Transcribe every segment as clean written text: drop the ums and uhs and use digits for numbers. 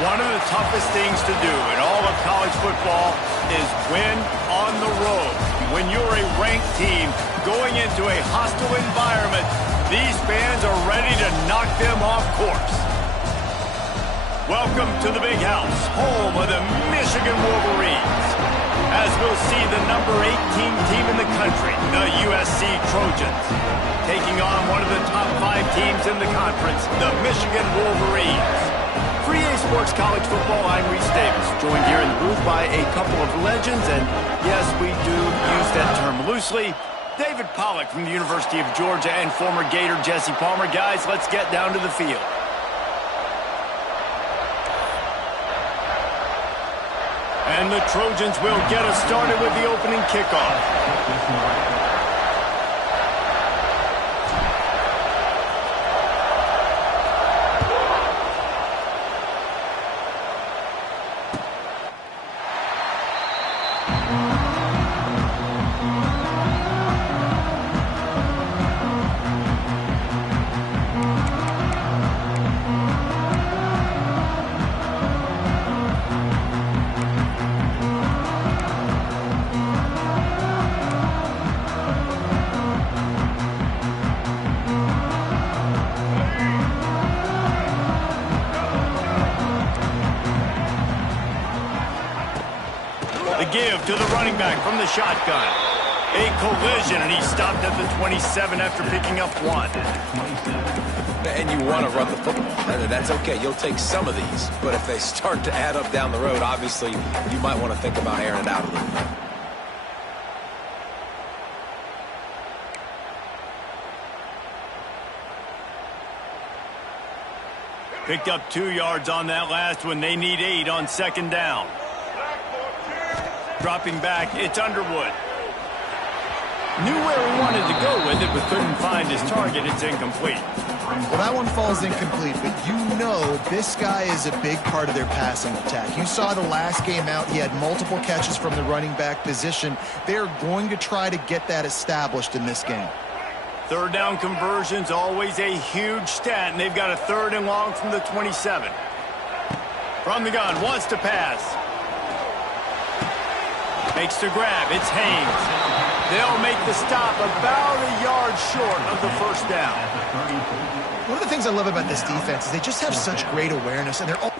One of the toughest things to do in all of college football is win on the road. When you're a ranked team going into a hostile environment, these fans are ready to knock them off course. Welcome to the Big House, home of the Michigan Wolverines. As we'll see the number 18 team in the country, the USC Trojans, taking on one of the top 5 teams in the conference, the Michigan Wolverines. For EA Sports College Football, I'm Reese Davis, joined here in the booth by a couple of legends, and yes, we do use that term loosely. David Pollack from the University of Georgia and former Gator Jesse Palmer. Guys, let's get down to the field. And the Trojans will get us started with the opening kickoff. Give to the running back from the shotgun. A collision, and he stopped at the 27 after picking up 1. And you want to run the football. That's okay. You'll take some of these. But if they start to add up down the road, obviously, you might want to think about airing it out a little bit. Picked up 2 yards on that last one. They need 8 on second down. Dropping back, it's Underwood. Knew where he wanted to go with it, but couldn't find his target. It's incomplete. Well, that one falls incomplete, but you know this guy is a big part of their passing attack. You saw the last game out, he had multiple catches from the running back position. They're going to try to get that established in this game. Third down conversion's always a huge stat, and they've got a 3rd and long from the 27. From the gun, wants to pass. Makes the grab. It's Haynes. They'll make the stop about a yard short of the first down. One of the things I love about this defense is they just have such great awareness, and they're all...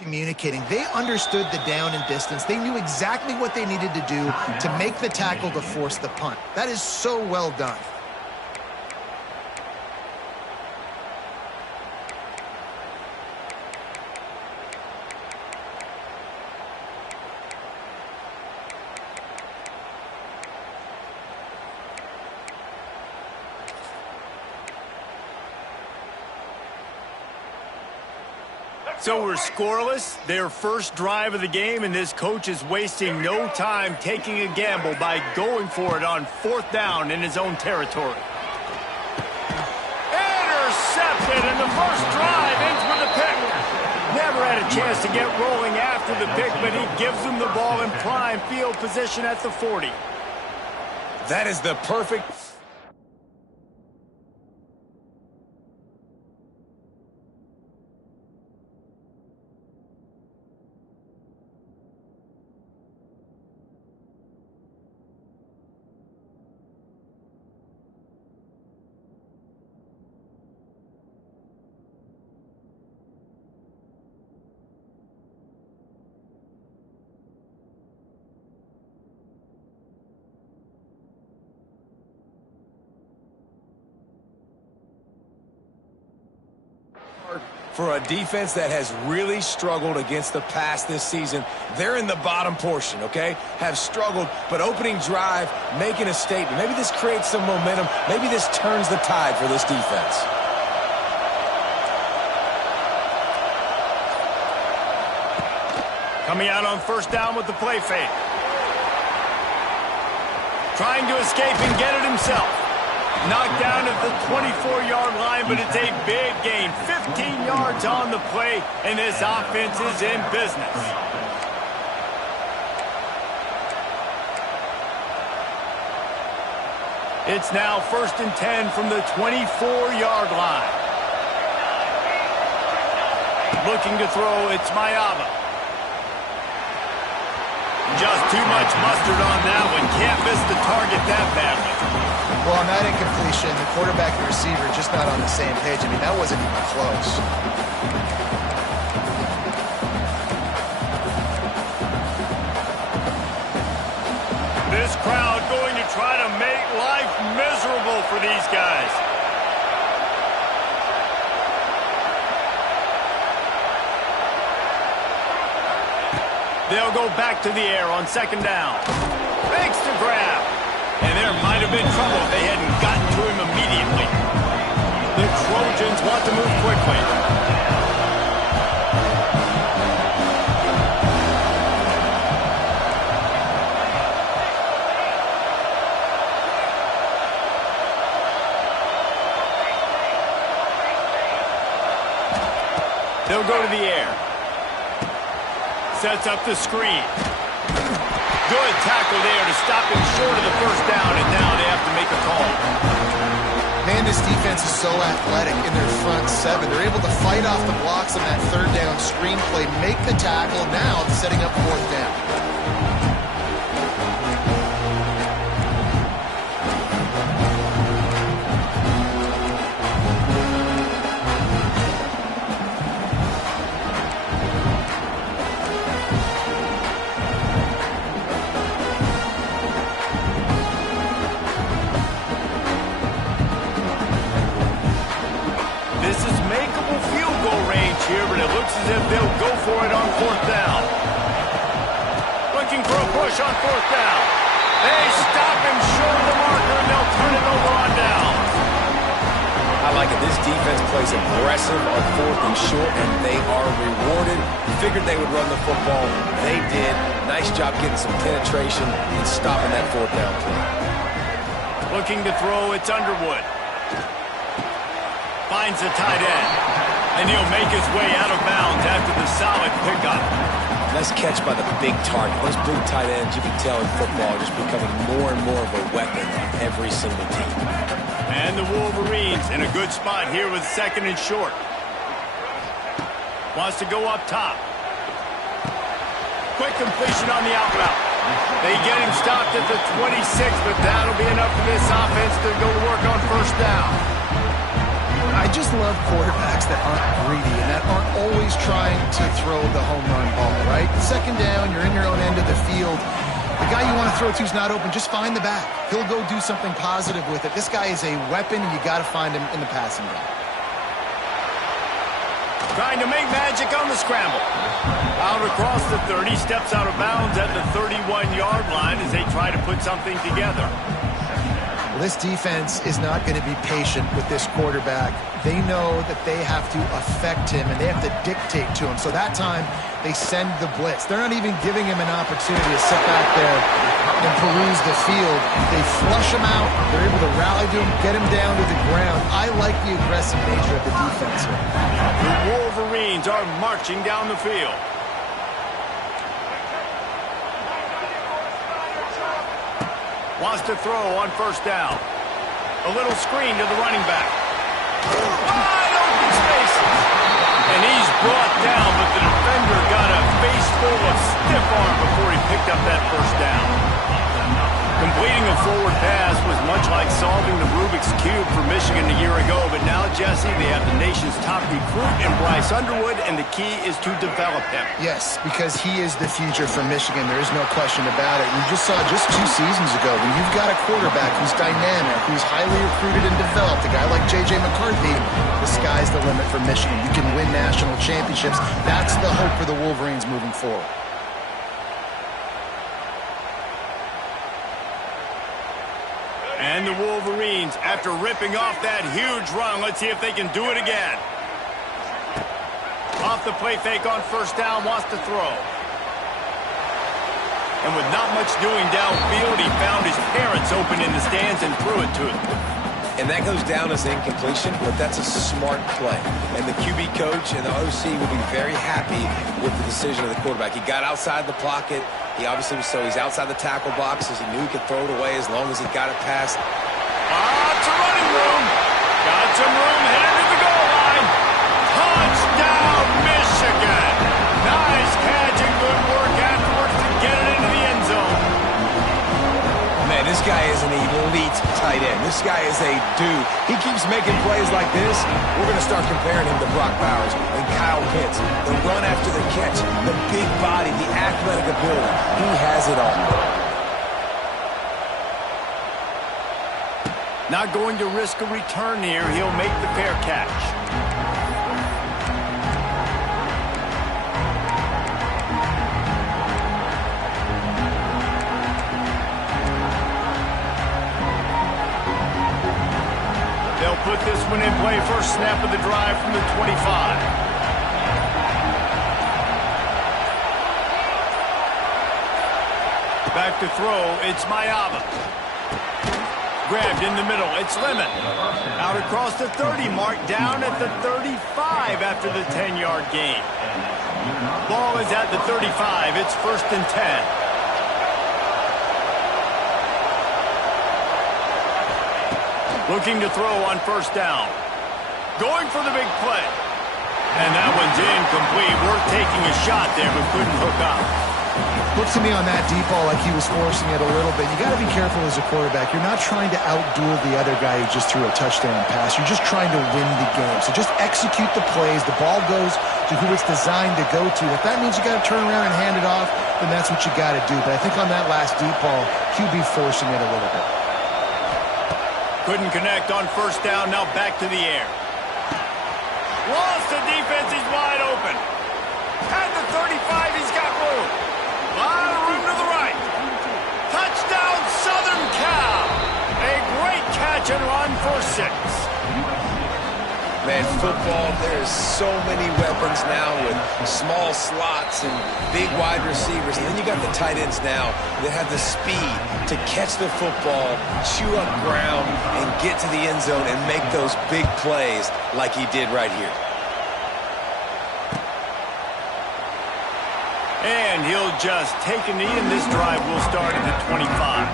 communicating. They understood the down and distance. They knew exactly what they needed to do to make the tackle to force the punt. That is so well done. So we're scoreless, their first drive of the game, and this coach is wasting no time taking a gamble by going for it on 4th down in his own territory. Intercepted, and the first drive ends with a pick. Never had a chance to get rolling after the pick, but he gives them the ball in prime field position at the 40. That is the perfect... For a defense that has really struggled against the pass this season. They're in the bottom portion, okay? Have struggled, but opening drive, making a statement. Maybe this creates some momentum. Maybe this turns the tide for this defense. Coming out on first down with the play fake. Trying to escape and get it himself. Knocked down at the 24-yard line, but it's a big gain. 15 yards on the play, and this offense is in business. It's now 1st and 10 from the 24-yard line. Looking to throw, it's Mayava. Just too much mustard on that one. Can't miss the target that badly. Well, on that incompletion, the quarterback and receiver just not on the same page. I mean, that wasn't even close. This crowd going to try to make life miserable for these guys. They'll go back to the air on 2nd down. Makes the grab. And there might have been trouble if they hadn't gotten to him immediately. The Trojans want to move quickly. They'll go to the air. Sets up the screen. Good tackle there to stop him short of the first down, and now they have to make a call. Man, this defense is so athletic in their front seven. They're able to fight off the blocks on that 3rd down screen play, make the tackle, now setting up 4th down. Here, but it looks as if they'll go for it on 4th down. Looking for a push on 4th down. They stop him short of the marker, and they'll turn it over on down. I like it. This defense plays aggressive on 4th and short, and they are rewarded. Figured they would run the football. They did. Nice job getting some penetration and stopping that 4th down play. Looking to throw, it's Underwood. Finds the tight end. And he'll make his way out of bounds after the solid pickup. Nice catch by the big target. Those big tight ends, you can tell in football, are just becoming more and more of a weapon on every single team. And the Wolverines in a good spot here with 2nd and short. Wants to go up top. Quick completion on the out route. They get him stopped at the 26, but that'll be enough for this offense to go to work on 1st down. I just love quarterbacks that aren't greedy and that aren't always trying to throw the home run ball, right? 2nd down, you're in your own end of the field. The guy you want to throw to is not open. Just find the back. He'll go do something positive with it. This guy is a weapon, and you got to find him in the passing game. Trying to make magic on the scramble. Out across the 30, steps out of bounds at the 31-yard line as they try to put something together. Well, this defense is not going to be patient with this quarterback. They know that they have to affect him, and they have to dictate to him. So that time, they send the blitz. They're not even giving him an opportunity to sit back there and peruse the field. They flush him out. They're able to rally to him, get him down to the ground. I like the aggressive nature of the defense here. The Wolverines are marching down the field. Wants to throw on 1st down. A little screen to the running back. Wide open spaces. And he's brought down, but the defender got a face full of stiff arm before he picked up that 1st down. Completing a forward pass was much like solving the Rubik's Cube for Michigan a year ago, but now, Jesse, they have the nation's top recruit in Bryce Underwood, and the key is to develop him. Yes, because he is the future for Michigan. There is no question about it. You just saw just 2 seasons ago when you've got a quarterback who's dynamic, who's highly recruited and developed, a guy like J.J. McCarthy, the sky's the limit for Michigan. You can win national championships. That's the hope for the Wolverines moving forward. And the Wolverines, after ripping off that huge run, let's see if they can do it again. Off the play fake on 1st down, wants to throw. And with not much doing downfield, he found his parents open in the stands and threw it to him. And that goes down as incompletion, but that's a smart play. And the QB coach and the OC will be very happy with the decision of the quarterback. He got outside the pocket. He obviously was he's outside the tackle boxes. He knew he could throw it away as long as he got it past. Lots of running room. Got some room headed to the goal line. Touchdown, Michigan. Nice catch and good work afterwards to get it into the end zone. Man, this guy is an elite tight end. This guy is a dude. He keeps making plays like this. We're going to start comparing him to Brock Bowers and Kyle Pitts. The run after the catch, the big body, the athletic ability. He has it all. Not going to risk a return here. He'll make the fair catch. They'll put this one in play. First snap of the drive from the 25. Back to throw. It's Mayava. Grabbed in the middle. It's Lemon. Out across the 30 mark. Down at the 35 after the 10-yard gain. Ball is at the 35. It's 1st and 10. Looking to throw on first down. Going for the big play. And that one's incomplete. Worth taking a shot there, but couldn't hook up. Looks to me on that deep ball like he was forcing it a little bit. You got to be careful as a quarterback. You're not trying to outduel the other guy who just threw a touchdown pass. You're just trying to win the game. So just execute the plays. The ball goes to who it's designed to go to. If that means you got to turn around and hand it off, then that's what you got to do. But I think on that last deep ball, QB forcing it a little bit. Couldn't connect on first down. Now back to the air. Lost the defense. He's wide open. At the 35, he's got room. A lot of room to the right. Touchdown, Southern Cal. A great catch and run for 6. Man, football, there's so many weapons now with small slots and big wide receivers. And then you got the tight ends now that have the speed to catch the football, chew up ground, and get to the end zone and make those big plays like he did right here. And he'll just take a knee, and this drive will start at the 25.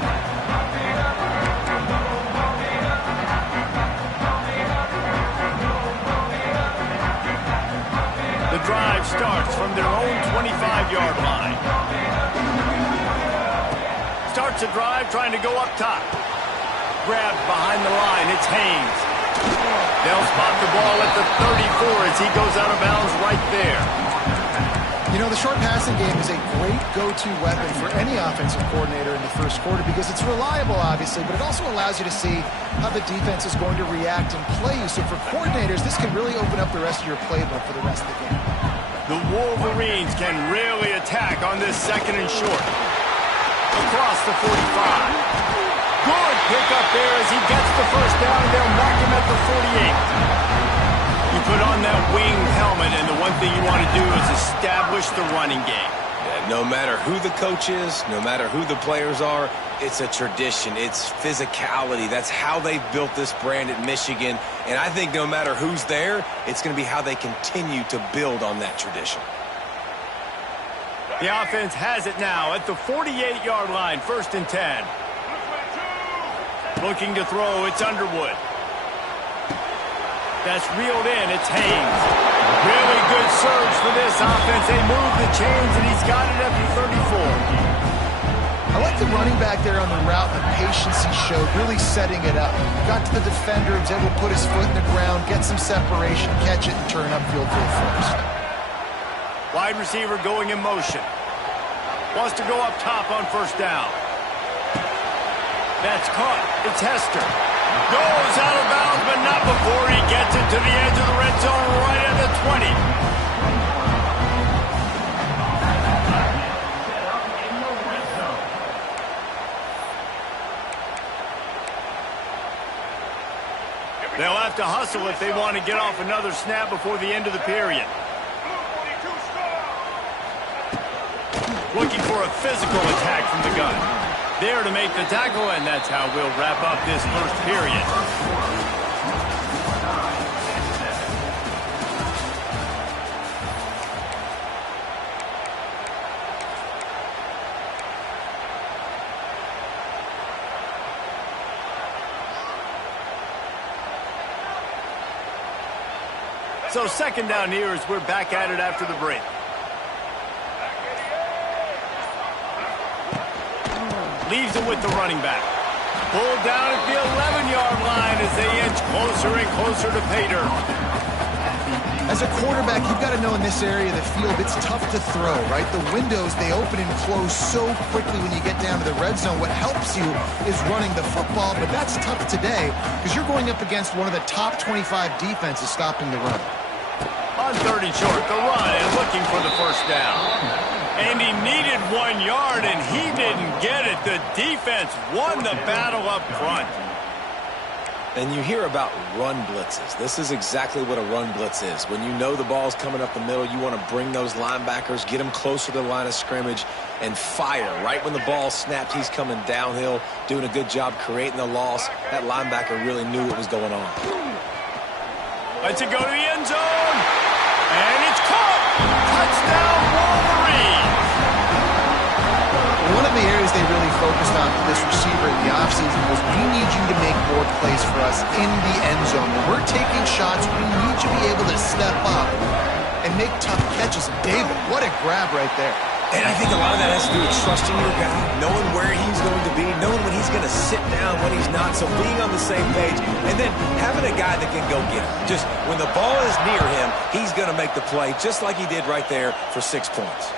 The drive starts from their own 25-yard line. Starts a drive trying to go up top. Grabbed behind the line. It's Haynes. They'll spot the ball at the 34 as he goes out of bounds right there. You know, the short passing game is a great go-to weapon for any offensive coordinator in the first quarter because it's reliable, obviously, but it also allows you to see how the defense is going to react and play you. So for coordinators, this can really open up the rest of your playbook for the rest of the game. The Wolverines can really attack on this 2nd and short. Across the 45. Good pickup there as he gets the first down. They'll mark him at the 48. You put on that winged helmet, and the one thing you want to do is establish the running game. Yeah, no matter who the coach is, no matter who the players are, it's a tradition. It's physicality. That's how they've built this brand at Michigan. And I think no matter who's there, it's going to be how they continue to build on that tradition. The offense has it now at the 48-yard line, 1st and 10. Looking to throw, it's Underwood. That's reeled in. It's Haynes. Really good surge for this offense. They move the chains, and he's got it at the 34. I like the running back there on the route, the patience he showed, really setting it up. Got to the defender, was able to put his foot in the ground, get some separation, catch it, and turn upfield for the first. Wide receiver going in motion. Wants to go up top on first down. That's caught. It's Hester. Goes out of bounds, but not before he gets it to the edge of the red zone right at the 20. They'll have to hustle if they want to get off another snap before the end of the period. Looking for a physical attack from the gun. There to make the tackle, and that's how we'll wrap up this first period. So second down here as we're back at it after the break. Leaves it with the running back. Pulled down at the 11-yard line as they inch closer and closer to pay dirt. As a quarterback, you've got to know in this area of the field, it's tough to throw, right? The windows, they open and close so quickly when you get down to the red zone. What helps you is running the football, but that's tough today because you're going up against one of the top 25 defenses stopping the run. On 30 short, the run and looking for the first down. And he needed 1 yard, and he didn't get it. The defense won the battle up front. And you hear about run blitzes. This is exactly what a run blitz is. When you know the ball's coming up the middle, you want to bring those linebackers, get them closer to the line of scrimmage, and fire. Right when the ball snapped, he's coming downhill, doing a good job creating the loss. That linebacker really knew what was going on. Let's it go to the end zone. And it's caught. Touchdown, Wolverines. One of the areas they really focused on for this receiver in the offseason was we need you to make more plays for us in the end zone. When we're taking shots, we need you to be able to step up and make tough catches. David, what a grab right there. And I think a lot of that has to do with trusting your guy, knowing where he's going to be, knowing when he's going to sit down, when he's not, so being on the same page, and then having a guy that can go get him. Just when the ball is near him, he's going to make the play, just like he did right there for 6 points.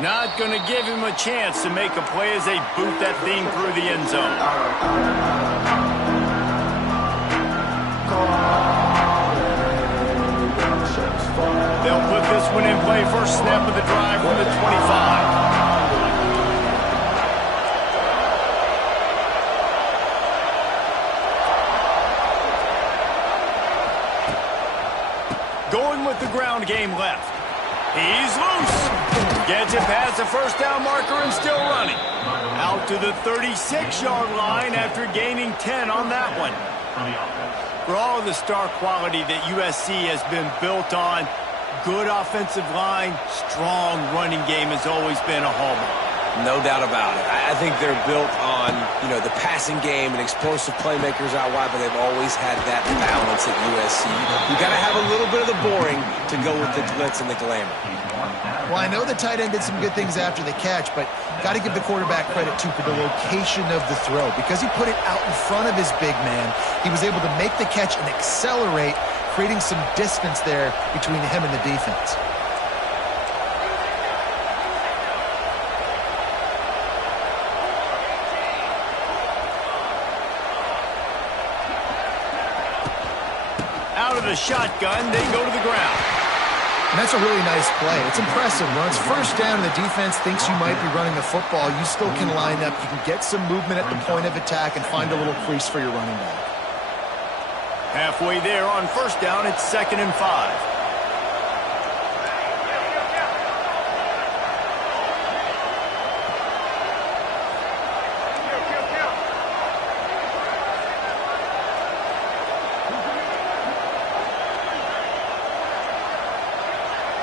Not going to give him a chance to make a play as they boot that thing through the end zone. They'll put this one in play. First snap of the drive from the 25. Going with the ground game left. He's loose. Gets it past the first down marker and still running. Out to the 36-yard line after gaining 10 on that one. For all of the star quality that USC has been built on, good offensive line, strong running game has always been a hallmark. No doubt about it. I think they're built on, the passing game and explosive playmakers out wide, but they've always had that balance at USC. You got to have a little bit of the boring to go with the glitz and the glamour. Well, I know the tight end did some good things after the catch, but got to give the quarterback credit, too, for the location of the throw. Because he put it out in front of his big man, he was able to make the catch and accelerate, creating some distance there between him and the defense. Out of the shotgun, they go to the ground. And that's a really nice play. It's impressive. When it's first down and the defense thinks you might be running the football, you still can line up. You can get some movement at the point of attack and find a little crease for your running back. Halfway there on first down, it's 2nd and 5.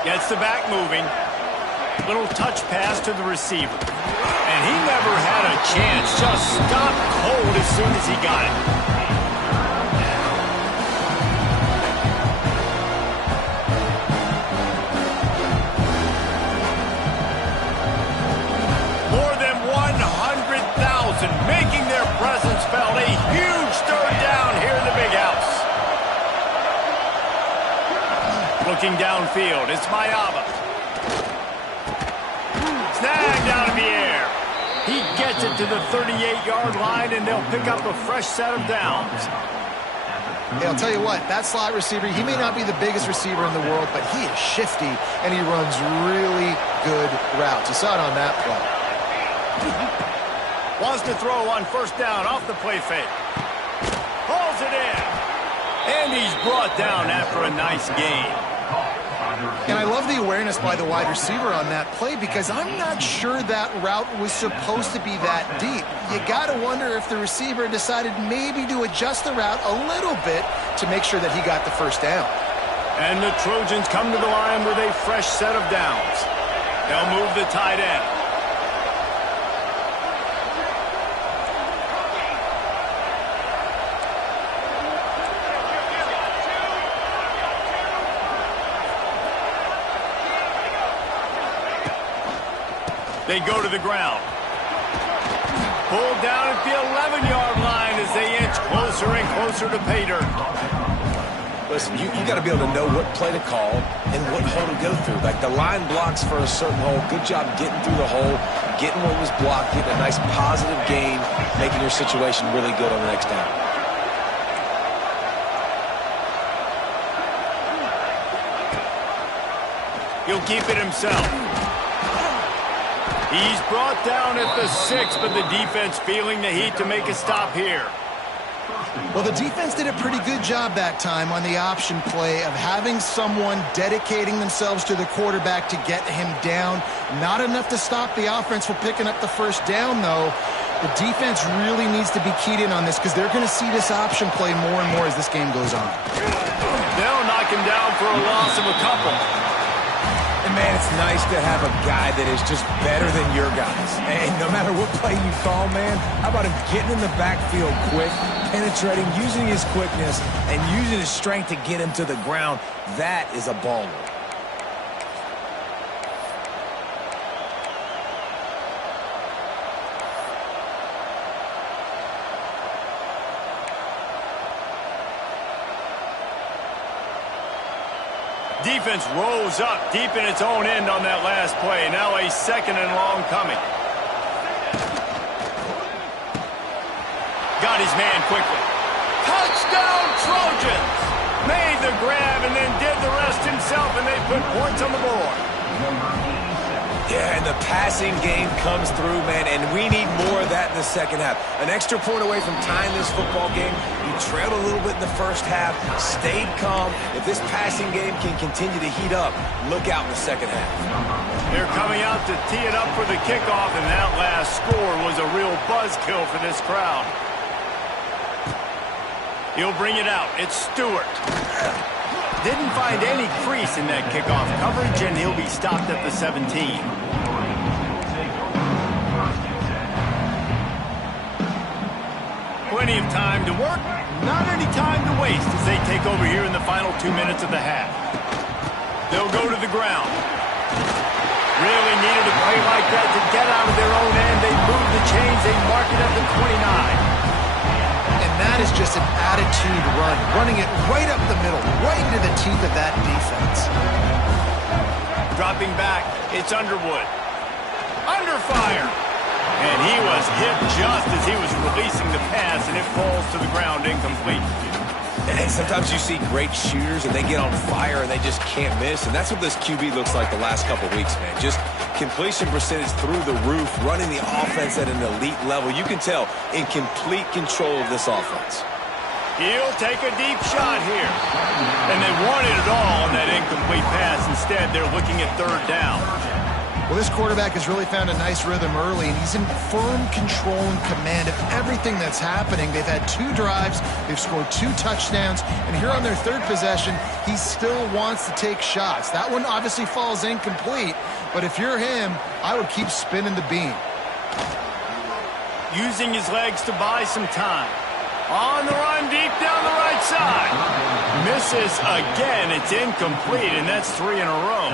Gets the back moving. Little touch pass to the receiver. And he never had a chance. Just stopped cold as soon as he got it. More than 100,000 making their presence felt. A huge third down here in the big house. Looking downfield, it's Mayaba. Snagged out of the air. He gets it to the 38-yard line, and they'll pick up a fresh set of downs. Hey, I'll tell you what, that slot receiver, he may not be the biggest receiver in the world, but he is shifty, and he runs really good routes. You saw it on that play. Wants to throw on first down off the play fake. Pulls it in. And he's brought down after a nice gain. And I love the awareness by the wide receiver on that play because I'm not sure that route was supposed to be that deep. You got to wonder if the receiver decided maybe to adjust the route a little bit to make sure that he got the first down. And the Trojans come to the line with a fresh set of downs. They'll move the tight end. They go to the ground. Pulled down at the 11-yard line as they inch closer and closer to pay dirt. Listen, you got to be able to know what play to call and what hole to go through. Like the line blocks for a certain hole. Good job getting through the hole, getting what was blocked, getting a nice positive gain, making your situation really good on the next down. He'll keep it himself. He's brought down at the 6, but the defense feeling the heat to make a stop here. Well, the defense did a pretty good job that time on the option play of having someone dedicating themselves to the quarterback to get him down. Not enough to stop the offense from picking up the first down, though. The defense really needs to be keyed in on this because they're going to see this option play more and more as this game goes on. They'll knock him down for a loss of a couple. And, man, it's nice to have a guy that is just better than your guys. And no matter what play you call, man, how about him getting in the backfield quick, penetrating, using his quickness, and using his strength to get him to the ground? That is a baller. Defense rose up deep in its own end on that last play. Now a second and long coming. Got his man quickly. Touchdown Trojans! Made the grab and then did the rest himself, and they put points on the board. Yeah, and the passing game comes through, man, and we need more of that in the second half. An extra point away from tying this football game. You trailed a little bit in the first half, stayed calm. If this passing game can continue to heat up, look out in the second half. They're coming out to tee it up for the kickoff, and that last score was a real buzzkill for this crowd. He'll bring it out. It's Stewart. Didn't find any crease in that kickoff coverage, and he'll be stopped at the 17. Plenty of time to work, not any time to waste as they take over here in the final 2 minutes of the half. They'll go to the ground. Really needed a play like that to get out of their own end. They move the chains. They mark it at the 29. And that is just an attitude run, running it right up the middle, right into the teeth of that defense. Dropping back, it's Underwood. Under fire. And he was hit just as he was releasing the pass, and it falls to the ground incomplete. And sometimes you see great shooters, and they get on fire, and they just can't miss. And that's what this QB looks like the last couple weeks, man. Just completion percentage through the roof, running the offense at an elite level. You can tell in complete control of this offense. He'll take a deep shot here. And they wanted it all on that incomplete pass. Instead, they're looking at third down. Well, this quarterback has really found a nice rhythm early, and he's in firm control and command of everything that's happening. They've had 2 drives, they've scored 2 touchdowns, and here on their 3rd possession, he still wants to take shots. That one obviously falls incomplete, but if you're him, I would keep spinning the beam. Using his legs to buy some time. On the run, deep down the right side. Misses again. It's incomplete, and that's 3 in a row.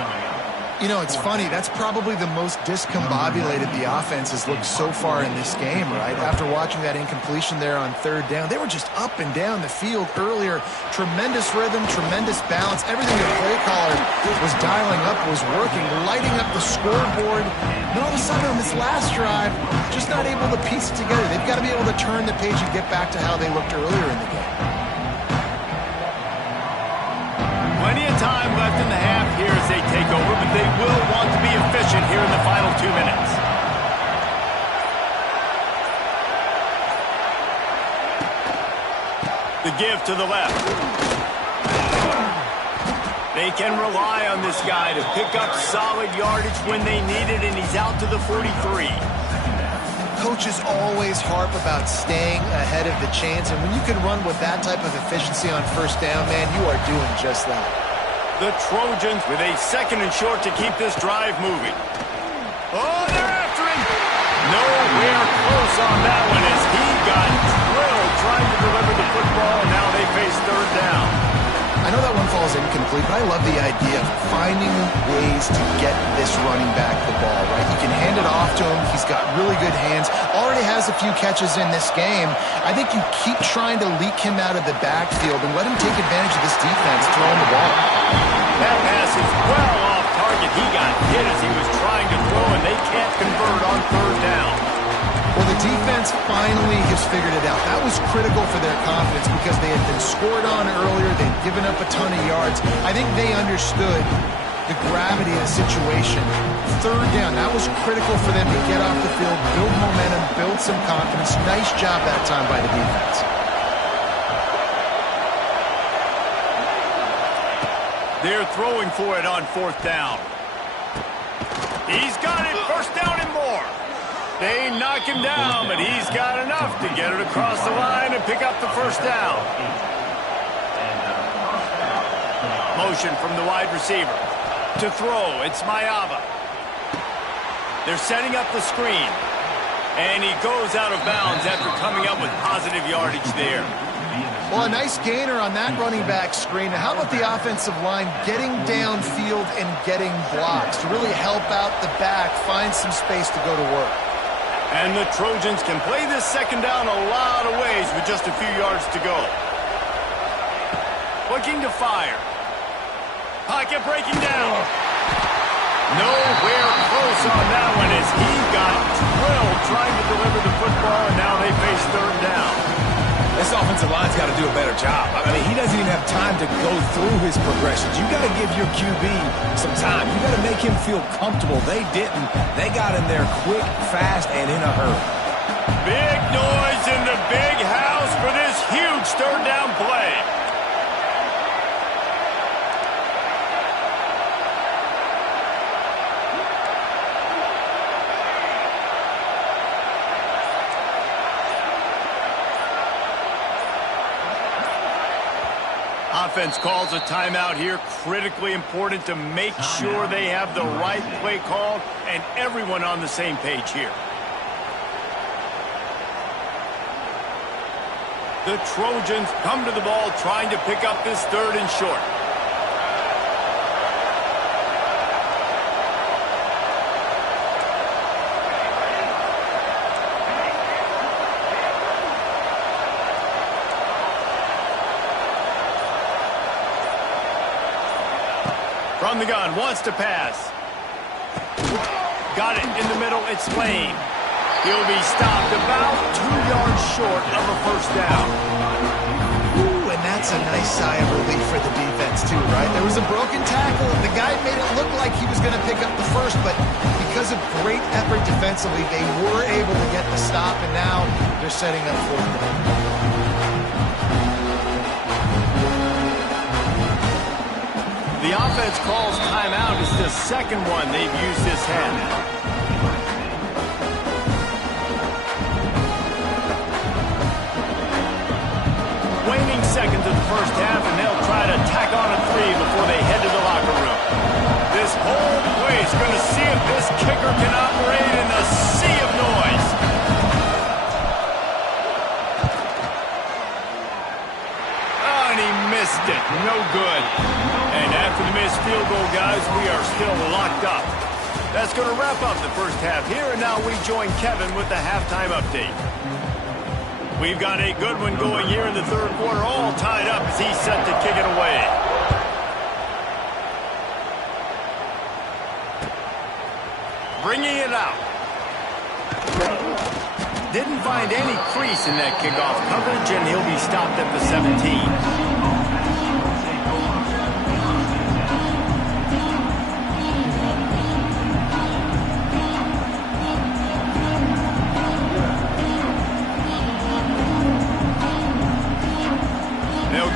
You know, it's funny. That's probably the most discombobulated the offense has looked so far in this game, right? After watching that incompletion there on 3rd down, they were just up and down the field earlier. Tremendous rhythm, tremendous balance. Everything the play caller was dialing up was working, lighting up the scoreboard. And all of a sudden on this last drive, just not able to piece it together. They've got to be able to turn the page and get back to how they looked earlier in the game. Plenty of time left in the half here as they take over, but they will want to be efficient here in the final 2 minutes. The give to the left. They can rely on this guy to pick up solid yardage when they need it, and he's out to the 43. Coaches always harp about staying ahead of the chains, and when you can run with that type of efficiency on first down, man, you are doing just that. The Trojans with a 2nd and short to keep this drive moving. Oh, they're after him! Nowhere close on that one as he got drilled trying to deliver the football, and now they face 3rd down. I know that one falls incomplete, but I love the idea of finding ways to get this running back the ball, right? You can hand it off to him. He's got really good hands. Already has a few catches in this game. I think you keep trying to leak him out of the backfield and let him take advantage of this defense throwing the ball. That pass is well off target. He got hit as he was trying to throw, and they can't convert on 3rd down. Well, the defense finally has figured it out. That was critical for their confidence because they had been scored on earlier. They'd given up a ton of yards. I think they understood the gravity of the situation. 3rd down, that was critical for them to get off the field, build momentum, build some confidence. Nice job that time by the defense. They're throwing for it on 4th down. He's got it. 1st down and more. They knock him down, but he's got enough to get it across the line and pick up the 1st down. Motion from the wide receiver. To throw, it's Mayava. They're setting up the screen. And he goes out of bounds after coming up with positive yardage there. Well, a nice gainer on that running back screen. How about the offensive line getting downfield and getting blocks to really help out the back, find some space to go to work? And the Trojans can play this 2nd down a lot of ways with just a few yards to go. Looking to fire. Pocket breaking down. Nowhere close on that one as he got drilled trying to deliver the football, and now they face 3rd down. This offensive line's got to do a better job. I mean, he doesn't even have time to go through his progressions. You got to give your QB some time. You got to make him feel comfortable. They didn't. They got in there quick, fast, and in a hurry. Big noise in the big house for this huge 3rd down play. Offense calls a timeout here. Critically important to make sure they have the right play called and everyone on the same page here. The Trojans come to the ball trying to pick up this 3rd and short. From the gun, wants to pass. Got it in the middle, it's Lane. He'll be stopped about 2 yards short of a 1st down. Ooh, and that's a nice sigh of relief for the defense too, right? There was a broken tackle, and the guy made it look like he was going to pick up the 1st, but because of great effort defensively, they were able to get the stop, and now they're setting up 4th down. The offense calls timeout. It's the 2nd one they've used this half. Waning seconds of the 1st half, and they'll try to tack on a 3 before they head to the locker room. This whole place going to see if this kicker can operate in the sea of noise. Oh, and he missed it. No good. And after the missed field goal, guys, we are still locked up. That's going to wrap up the 1st half here, and now we join Kevin with the halftime update. We've got a good one going here in the 3rd quarter, all tied up as he's set to kick it away. Bringing it out. Didn't find any crease in that kickoff coverage, and he'll be stopped at the 17.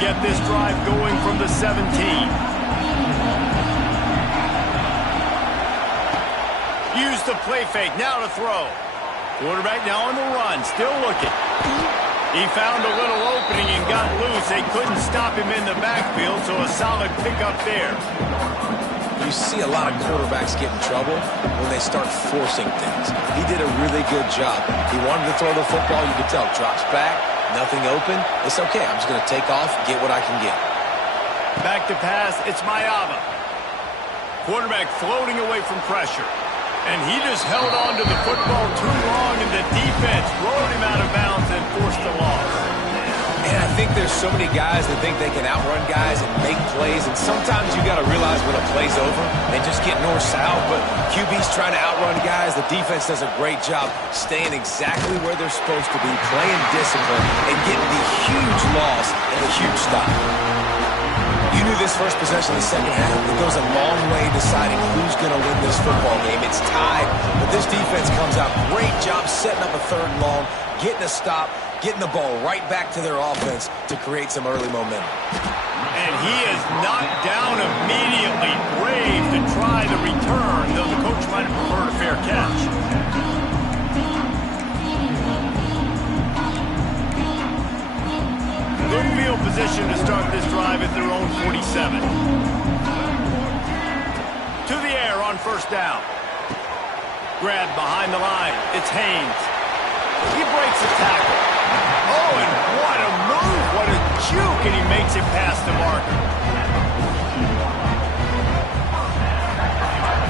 Get this drive going from the 17. the play fake. Now to throw. Quarterback now on the run. Still looking. He found a little opening and got loose. They couldn't stop him in the backfield, so a solid pickup there. You see a lot of quarterbacks get in trouble when they start forcing things. He did a really good job. He wanted to throw the football. You could tell. Drops back. Nothing open. It's okay. I'm just going to take off, get what I can get. Back to pass. It's Mayava. Quarterback floating away from pressure. And he just held on to the football too long, and the defense rolled him out of bounds and forced the loss. And I think there's so many guys that think they can outrun guys and make plays, and sometimes you got to realize when a play's over and just get north-south, but QB's trying to outrun guys. The defense does a great job staying exactly where they're supposed to be, playing discipline, and getting the huge loss and the huge stop. You knew this first possession of the second half. It goes a long way deciding who's going to win this football game. It's tied, but this defense comes out. Great job setting up a third and long, getting a stop, getting the ball right back to their offense to create some early momentum. And he is knocked down immediately. Brave to try the return, though the coach might have preferred a fair catch. Good field position to start this drive at their own 47. To the air on first down. Grabbed behind the line. It's Haynes. He breaks a tackle. Oh, and what a move. What a juke, and he makes it past the marker.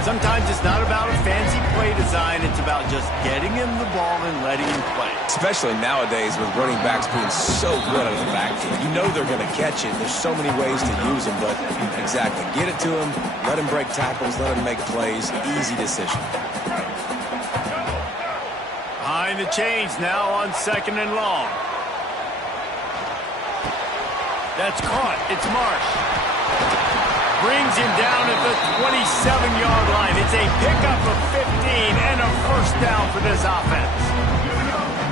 Sometimes it's not about a fancy play design. It's about just getting him the ball and letting him play. Especially nowadays with running backs being so good out of the backfield. You know they're going to catch it. There's so many ways to use them, but exactly. Get it to him, let him break tackles, let him make plays. Easy decision. Behind the chains now on second and long. That's caught. It's Marsh. Brings him down at the 27-yard line. It's a pickup of 15 and a first down for this offense.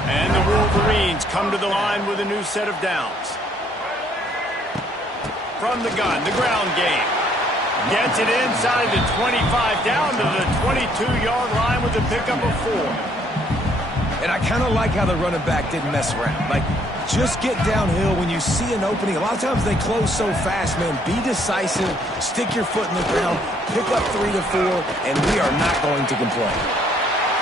And the Wolverines come to the line with a new set of downs. From the gun, the ground game. Gets it inside the 25, down to the 22-yard line with a pickup of 4. And I kind of like how the running back didn't mess around. Like, just get downhill when you see an opening. A lot of times they close so fast, man. Be decisive, stick your foot in the ground, pick up 3 to 4, and we are not going to complain.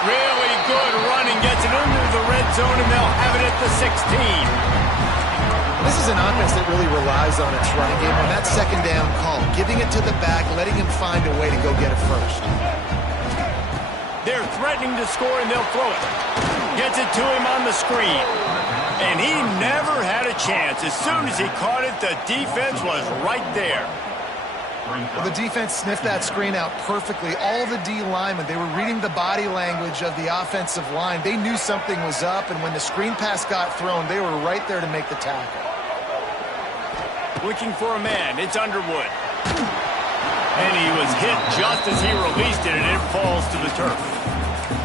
Really good running, gets it into the red zone, and they'll have it at the 16. This is an offense that really relies on its running game, and that second down call, giving it to the back, letting him find a way to go get it first. They're threatening to score, and they'll throw it. Gets it to him on the screen. And he never had a chance. As soon as he caught it, the defense was right there. Well, the defense sniffed that screen out perfectly. All the D linemen, they were reading the body language of the offensive line. They knew something was up, and when the screen pass got thrown, they were right there to make the tackle. Looking for a man. It's Underwood. And he was hit just as he released it, and it falls to the turf.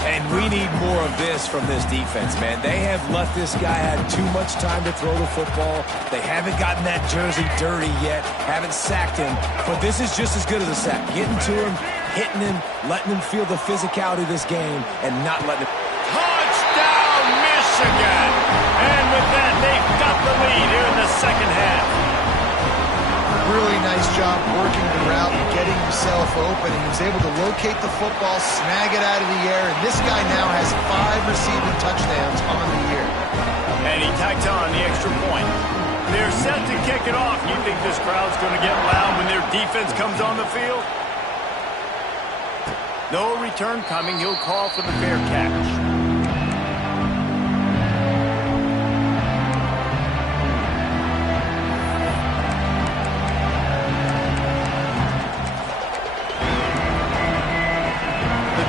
And we need more of this from this defense, man. They have let this guy have too much time to throw the football. They haven't gotten that jersey dirty yet, haven't sacked him. But this is just as good as a sack. Getting to him, hitting him, letting him feel the physicality of this game, and not letting him... Touchdown, Michigan! And with that, they've got the lead here in the second half. Really nice job working the route and getting himself open. He was able to locate the football, snag it out of the air, and this guy now has 5 receiving touchdowns on the year. And he tacked on the extra point. They're set to kick it off. You think this crowd's going to get loud when their defense comes on the field? No return coming. He'll call for the fair catch.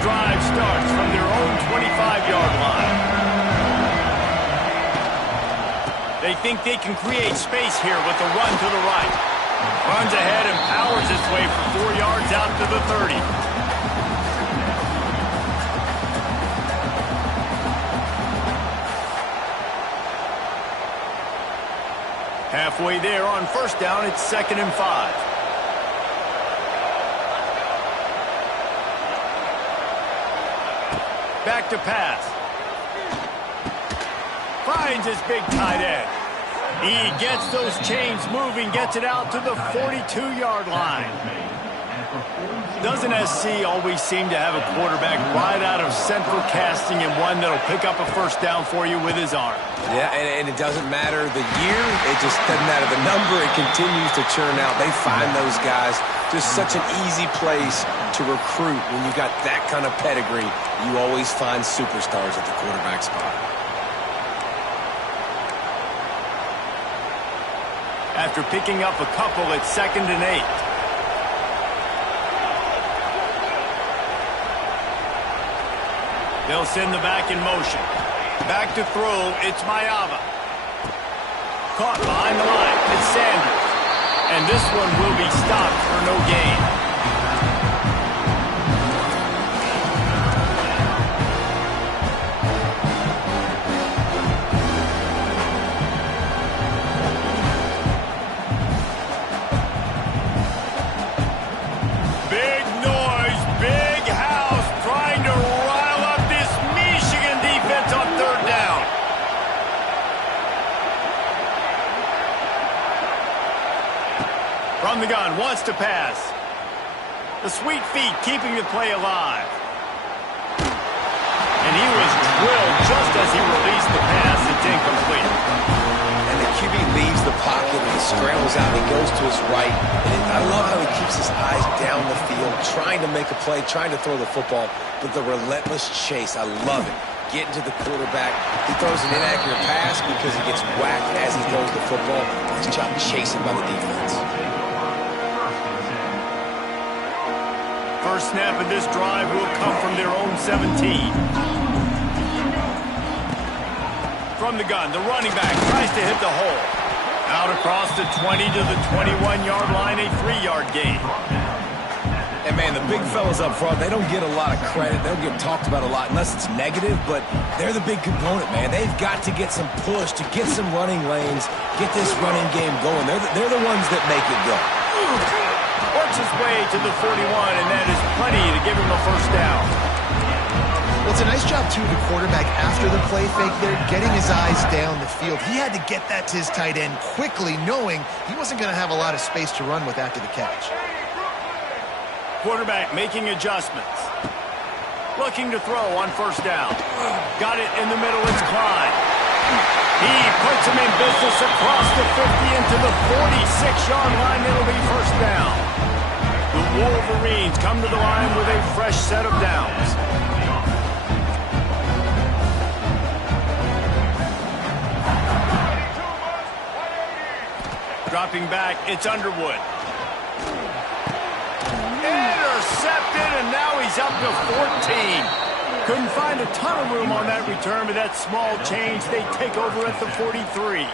Drive starts from their own 25-yard line. They think they can create space here with the run to the right. Runs ahead and powers his way for 4 yards out to the 30. Halfway there on first down, it's 2nd and 5. Back to pass. Finds his big tight end. He gets those chains moving, gets it out to the 42-yard line. Doesn't SC always seem to have a quarterback right out of central casting and one that'll pick up a first down for you with his arm? Yeah, and it doesn't matter the year. It just doesn't matter the number. It continues to churn out. They find those guys. Just such an easy place to recruit. When you've got that kind of pedigree, you always find superstars at the quarterback spot. After picking up a couple, it's 2nd and 8. They'll send the back in motion. Back to throw, it's Mayava. Caught behind the line, it's Sanders. And this one will be stopped for no gain. From the gun, wants to pass. The sweet feet keeping the play alive. And he was drilled just as he released the pass. It's incomplete. And the QB leaves the pocket and he scrambles out and he goes to his right. And I love how he keeps his eyes down the field, trying to make a play, trying to throw the football, but the relentless chase, I love it. Getting to the quarterback. He throws an inaccurate pass because he gets whacked as he throws the football. Nice job chasing by the defense. First snap of this drive will come from their own 17. From the gun, the running back tries to hit the hole. Out across the 20 to the 21-yard line, a 3-yard gain. And, man, the big fellas up front, they don't get a lot of credit. They don't get talked about a lot unless it's negative, but they're the big component, man. They've got to get some push, to get some running lanes, get this running game going. They're the ones that make it go. Works his way to the 41, and that is plenty to give him a first down. Well, it's a nice job, too, the quarterback after the play fake there, getting his eyes down the field. He had to get that to his tight end quickly, knowing he wasn't going to have a lot of space to run with after the catch. Quarterback making adjustments. Looking to throw on first down. Got it in the middle, it's Klein. He puts him in business across the 50 into the 46-yard line. It'll be first down. The Wolverines come to the line with a fresh set of downs. Dropping back, it's Underwood. Intercepted, and now he's up to 14. Couldn't find a ton of room on that return, but that small change, they take over at the 43.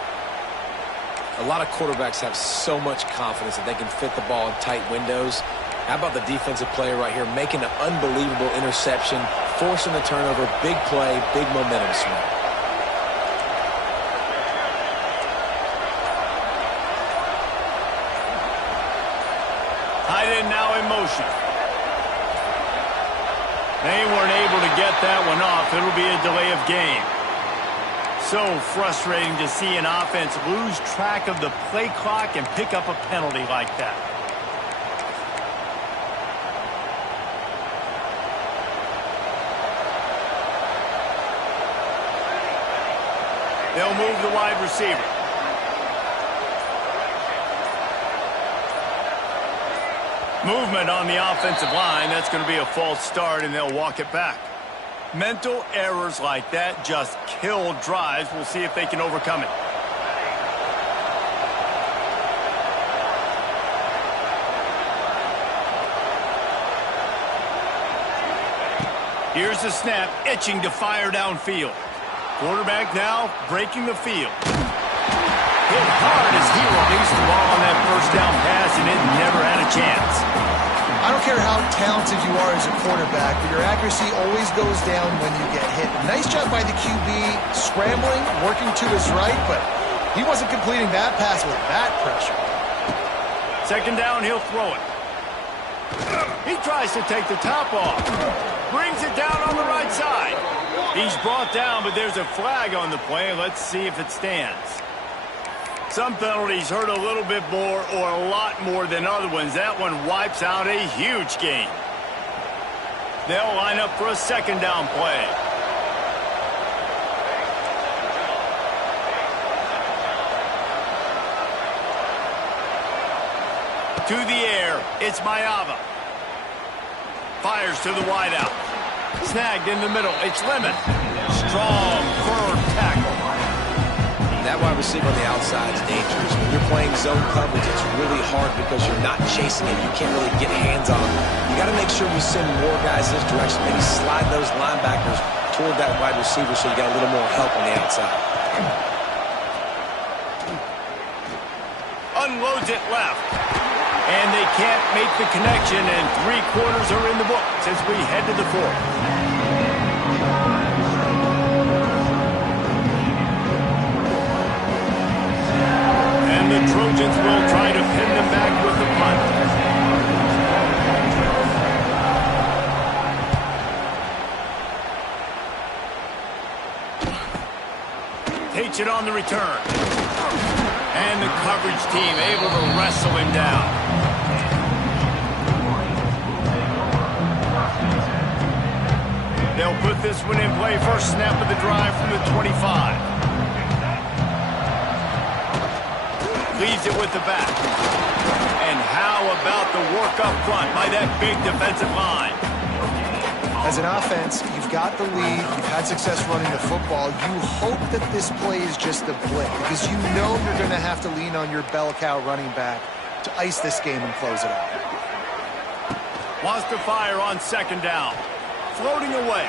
A lot of quarterbacks have so much confidence that they can fit the ball in tight windows. How about the defensive player right here making an unbelievable interception, forcing the turnover, big play, big momentum swing. Tight end now in motion. They weren't able to get that one off. It'll be a delay of game. So frustrating to see an offense lose track of the play clock and pick up a penalty like that. They'll move the wide receiver. Movement on the offensive line. That's going to be a false start, and they'll walk it back. Mental errors like that just kill drives. We'll see if they can overcome it. Here's the snap, itching to fire downfield. Quarterback now breaking the field. Hit hard as he released the ball on that first down pass, and it never had a chance. I don't care how talented you are as a quarterback, but your accuracy always goes down when you get hit. Nice job by the QB scrambling, working to his right, but he wasn't completing that pass with that pressure. Second down, he'll throw it. He tries to take the top off. Brings it down on the right side. He's brought down, but there's a flag on the play. Let's see if it stands. Some penalties hurt a little bit more or a lot more than other ones. That one wipes out a huge gain. They'll line up for a second down play. To the air, it's Mayava. Fires to the wideout. Snagged in the middle, it's Lemon. Strong, firm tackle. That wide receiver on the outside is dangerous. When you're playing zone coverage, it's really hard because you're not chasing him. You can't really get hands on him. You got to make sure you send more guys this direction. Maybe slide those linebackers toward that wide receiver so you got a little more help on the outside. Unloads it left. And they can't make the connection, and 3 quarters are in the books as we head to the fourth. And the Trojans will try to pin them back with the punt. Takes it on the return. And the coverage team able to wrestle him down. They'll put this one in play. First snap of the drive from the 25. Leaves it with the back. And how about the work up front by that big defensive line? As an offense, you've got the lead, you've had success running the football. You hope that this play is just a blip because you know you're going to have to lean on your bell cow running back to ice this game and close it out. Wants to fire on second down. Floating away.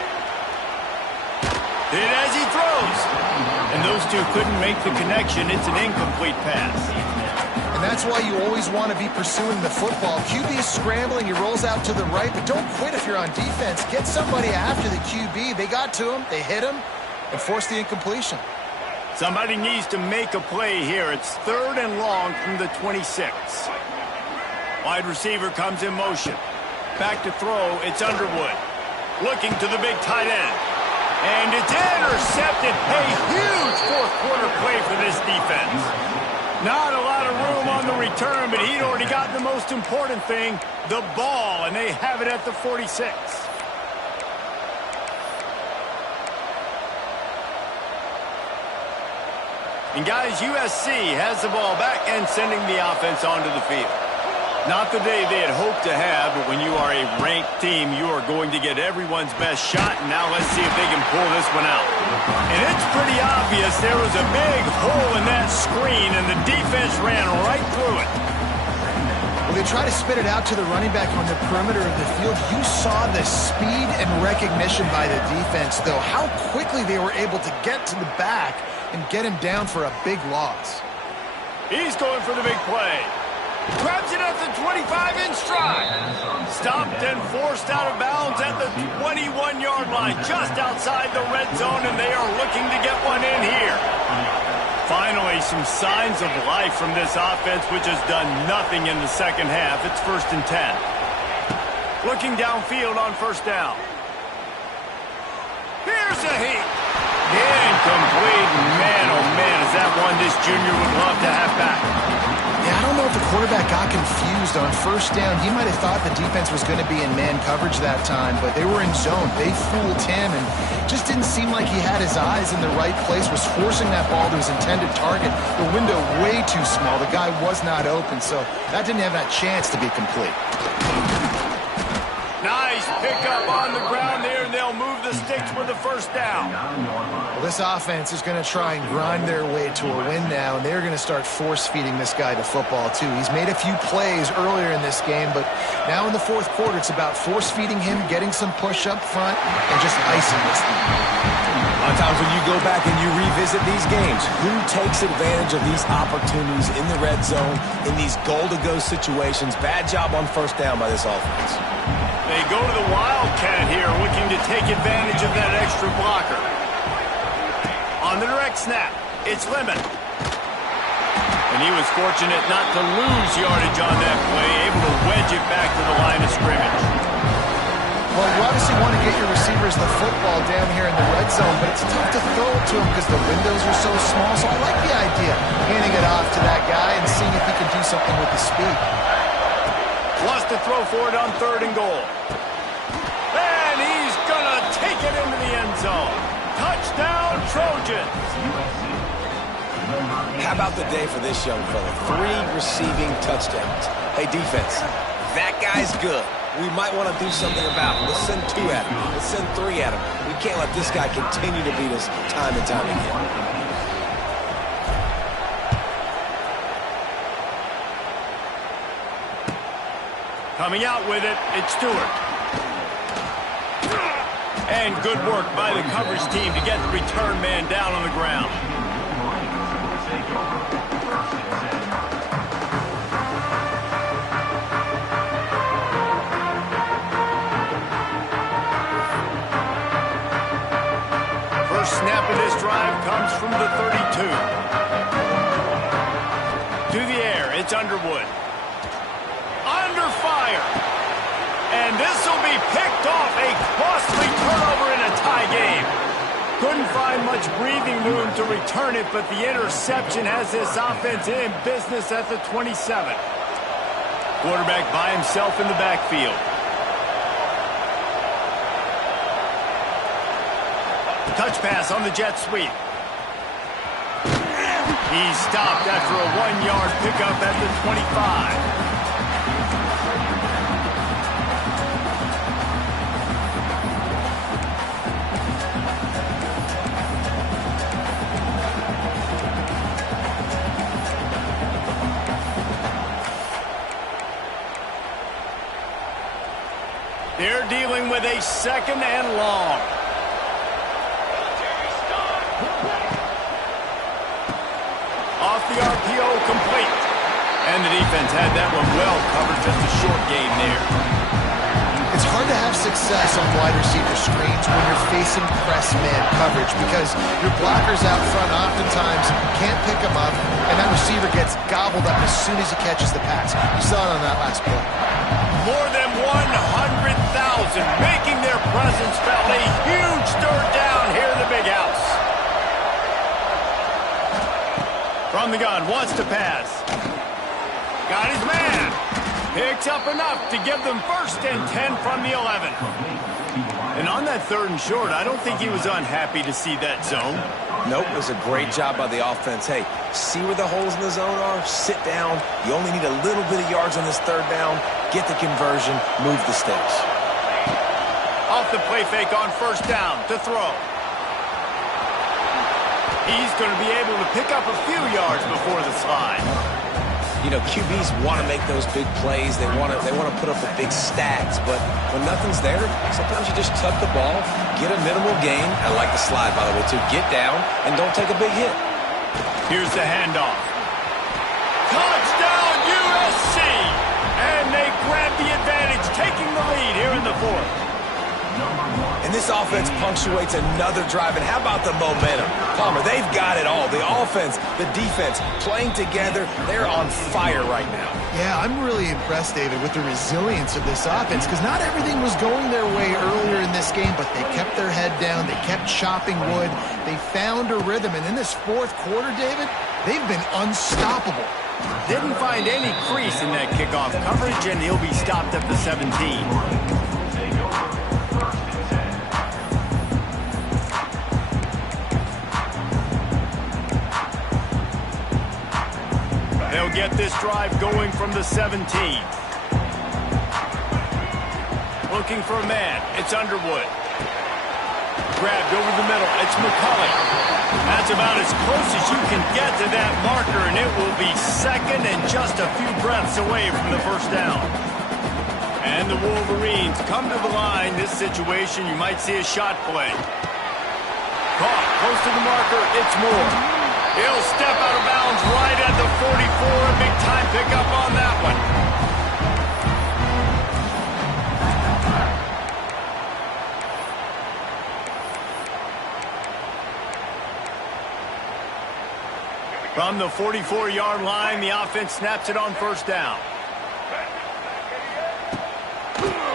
Hit as he throws. And those two couldn't make the connection. It's an incomplete pass. And that's why you always want to be pursuing the football. QB is scrambling, he rolls out to the right, but don't quit if you're on defense. Get somebody after the QB. They got to him, they hit him, and forced the incompletion. Somebody needs to make a play here. It's 3rd and long from the 26. Wide receiver comes in motion. Back to throw, it's Underwood. Looking to the big tight end. And it's intercepted. A huge fourth-quarter play for this defense. Not a lot of room on the return, but he'd already gotten the most important thing, the ball, and they have it at the 46. And guys, USC has the ball back and sending the offense onto the field. Not the day they had hoped to have, but when you are a ranked team, you are going to get everyone's best shot. And now let's see if they can pull this one out. And it's pretty obvious there was a big hole in that screen, and the defense ran right through it. Well, they try to spit it out to the running back on the perimeter of the field. You saw the speed and recognition by the defense, though. How quickly they were able to get to the back and get him down for a big loss. He's going for the big play. Grabs it at the 25 in stride. Stopped and forced out of bounds at the 21-yard line, just outside the red zone, and they are looking to get one in here. Finally, some signs of life from this offense, which has done nothing in the second half. It's 1st and 10. Looking downfield on first down. Here's a heat. Incomplete. Man, oh man, is that one this junior would love to have back. Yeah, I don't know if the quarterback got confused on first down. He might have thought the defense was going to be in man coverage that time, but they were in zone. They fooled him and just didn't seem like he had his eyes in the right place, was forcing that ball to his intended target. The window way too small. The guy was not open, so that didn't have that chance to be complete. Nice pickup on the ground there, and they'll move the sticks with the first down. Well, this offense is going to try and grind their way to a win now, and they're going to start force-feeding this guy the football, too. He's made a few plays earlier in this game, but now in the fourth quarter, it's about force-feeding him, getting some push up front, and just icing this thing. A lot of times when you go back and you revisit these games, who takes advantage of these opportunities in the red zone, in these goal-to-go situations? Bad job on first down by this offense. They go to the Wildcat here, looking to take advantage of that extra blocker. On the direct snap, it's Lemon. And he was fortunate not to lose yardage on that play, able to wedge it back to the line of scrimmage. Well, you obviously want to get your receivers the football down here in the red zone, but it's tough to throw it to them because the windows are so small. So I like the idea, handing it off to that guy and seeing if he can do something with the speed. Wants to throw for it on 3rd and goal. And he's going to take it into the end zone. Touchdown, Trojans. How about the day for this young fella? 3 receiving touchdowns. Hey, defense, that guy's good. We might want to do something about him. Let's send 2 at him. Let's send 3 at him. We can't let this guy continue to beat us time and time again. Coming out with it, it's Stewart. And good work by the coverage team to get the return man down on the ground. First snap of this drive comes from the 32. To the air, it's Underwood. Under fire. And this will be picked off, a costly turnover in a tie game. Couldn't find much breathing room to return it, but the interception has this offense in business at the 27. Quarterback by himself in the backfield. Touch pass on the jet sweep. He's stopped after a 1-yard pickup at the 25. They're dealing with a 2nd and long. Off the RPO, complete. And the defense had that one well covered, just a short gain there. It's hard to have success on wide receiver screens when you're facing press man coverage because your blockers out front oftentimes can't pick them up, and that receiver gets gobbled up as soon as he catches the pass. You saw it on that last play. More than 100,000 making their presence felt. A huge third down here in the big house. From the gun, wants to pass. Got his man. Picks up enough to give them 1st and 10 from the 11. And on that 3rd and short, I don't think he was unhappy to see that zone. Nope, it was a great job by the offense. Hey, see where the holes in the zone are? Sit down. You only need a little bit of yards on this 3rd down. Get the conversion. Move the sticks. Off the play fake on 1st down to throw. He's going to be able to pick up a few yards before the slide. You know, QBs want to make those big plays. They want to put up the big stats. But when nothing's there, sometimes you just tuck the ball, get a minimal gain. I like the slide, by the way, too. Get down and don't take a big hit. Here's the handoff. Touchdown, USC! And they grab the advantage, taking the lead here in the 4th. And this offense punctuates another drive. And how about the momentum? Palmer, they've got it all. The offense, the defense, playing together. They're on fire right now. Yeah, I'm really impressed, David, with the resilience of this offense because not everything was going their way earlier in this game, but they kept their head down. They kept chopping wood. They found a rhythm. And in this 4th quarter, David, they've been unstoppable. Didn't find any crease in that kickoff coverage, and he'll be stopped at the 17. They'll get this drive going from the 17. Looking for a man. It's Underwood. Grabbed over the middle. It's McCulley. That's about as close as you can get to that marker, and it will be 2nd and just a few breaths away from the 1st down. And the Wolverines come to the line. This situation, you might see a shot play. Caught close to the marker. It's Moore. He'll step out of bounds right at the 44. A big time pickup on that one. From the 44-yard line, the offense snaps it on 1st down.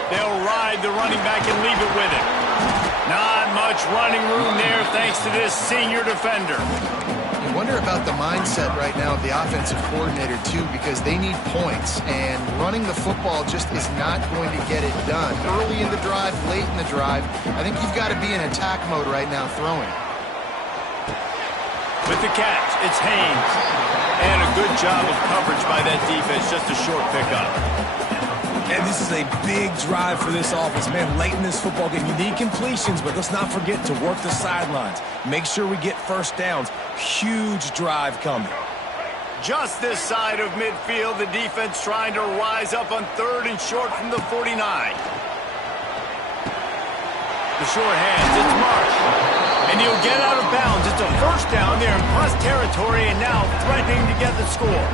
They'll ride the running back and leave it with him. Not much running room there thanks to this senior defender. You wonder about the mindset right now of the offensive coordinator, too, because they need points, and running the football just is not going to get it done. Early in the drive, late in the drive, I think you've got to be in attack mode right now throwing. With the catch, it's Haynes. And a good job of coverage by that defense, just a short pickup. And this is a big drive for this offense. Man, late in this football game, you need completions, but let's not forget to work the sidelines. Make sure we get first downs. Huge drive coming. Just this side of midfield, the defense trying to rise up on 3rd and short from the 49. The short hands, it's Marsh. And he'll get out of bounds. It's a first down there in plus territory and now threatening to get the score.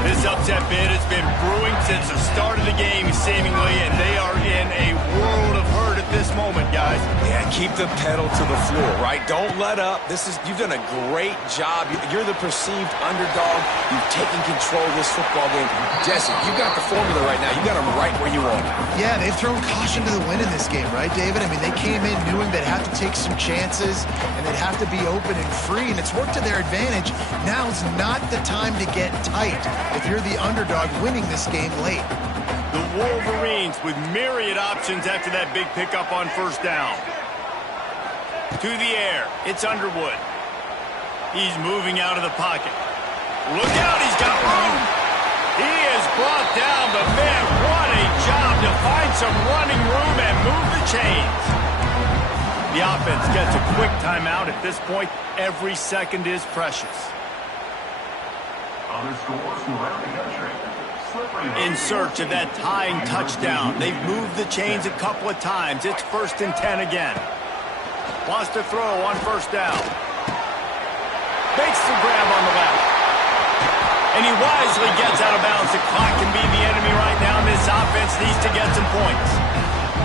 This upset bid has been brewing since the start of the game, seemingly, and they are in a world of hurt at this moment, guys. Yeah, keep the pedal to the floor, right? Don't let up. You've done a great job. You're the perceived underdog. You've taken control of this football game. Jesse, you've got the formula right now. You got them right where you want them. Yeah, they've thrown caution to the wind in this game, right, David? I mean, they came in knowing they'd have to take some chances, and they'd have to be open and free, and it's worked to their advantage. Now's not the time to get tight if you're the underdog winning this game late. The Wolverines with myriad options after that big pickup on first down. To the air, it's Underwood. He's moving out of the pocket. Look out, he's got room. He is brought down, but man, what a job to find some running room and move the chains. The offense gets a quick timeout. At this point, every second is precious. In search of that tying touchdown. They've moved the chains a couple of times. It's 1st and 10 again. Wants to throw on first down. Makes the grab on the left. And he wisely gets out of bounds. The clock can be the enemy right now. This offense needs to get some points.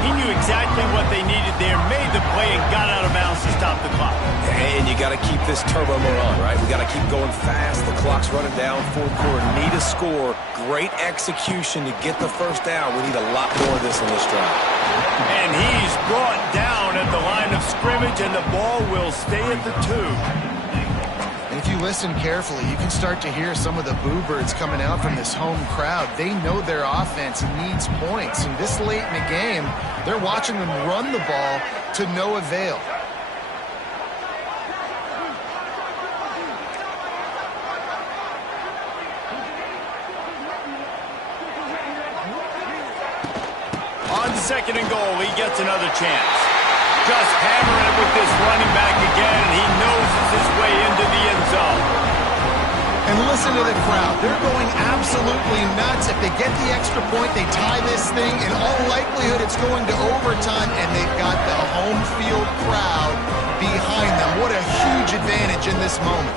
He knew exactly what they needed there, made the play, and got out of bounds to stop the clock. And you got to keep this turbo mode on, right? We got to keep going fast. The clock's running down. 4th quarter, need a score. Great execution to get the first down. We need a lot more of this in this drive. And he's brought down at the line of scrimmage, and the ball will stay at the 2. If you listen carefully, you can start to hear some of the boo birds coming out from this home crowd. They know their offense needs points, and this late in the game, they're watching them run the ball to no avail. On 2nd and goal, he gets another chance. Just hammering it with this running back again, and he noses his way into the end zone. And listen to the crowd. They're going absolutely nuts. If they get the extra point, they tie this thing. In all likelihood, it's going to overtime, and they've got the home field crowd behind them. What a huge advantage in this moment.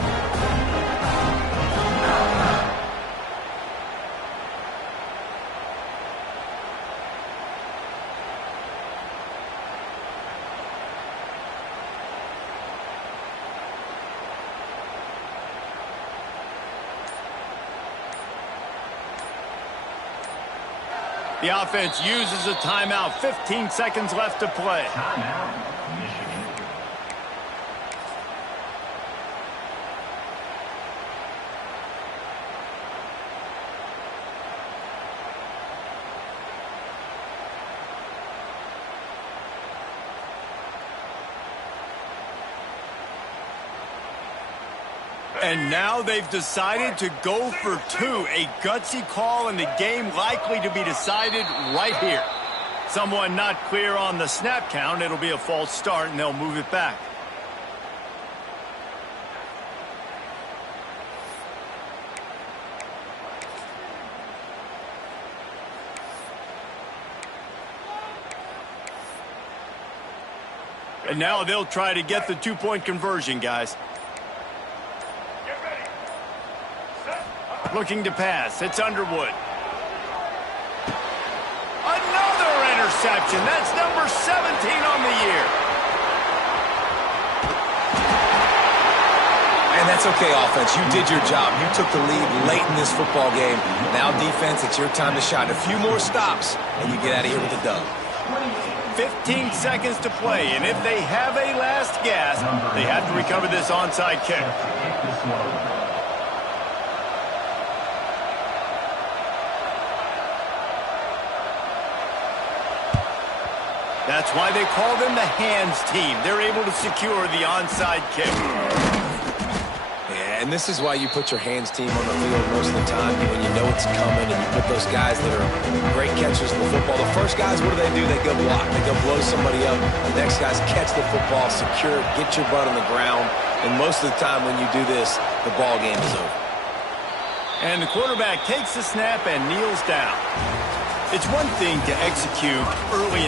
The offense uses a timeout. 15 seconds left to play. And now they've decided to go for 2. A gutsy call, and the game likely to be decided right here. Someone not clear on the snap count. It'll be a false start, and they'll move it back. And now they'll try to get the 2-point conversion, guys. Looking to pass. It's Underwood. Another interception. That's number 17 on the year. And that's okay, offense. You did your job. You took the lead late in this football game. Now, defense, it's your time to shine. A few more stops, and you get out of here with a dub. 15 seconds to play, and if they have a last gasp, they have to recover this onside kick. That's why they call them the hands team. They're able to secure the onside kick. Yeah, and this is why you put your hands team on the field most of the time when you know it's coming, and you put those guys that are great catchers of the football. The first guys, what do? They go block. They go blow somebody up. The next guys catch the football, secure it, get your butt on the ground. And most of the time when you do this, the ball game is over. And the quarterback takes the snap and kneels down. It's one thing to execute early in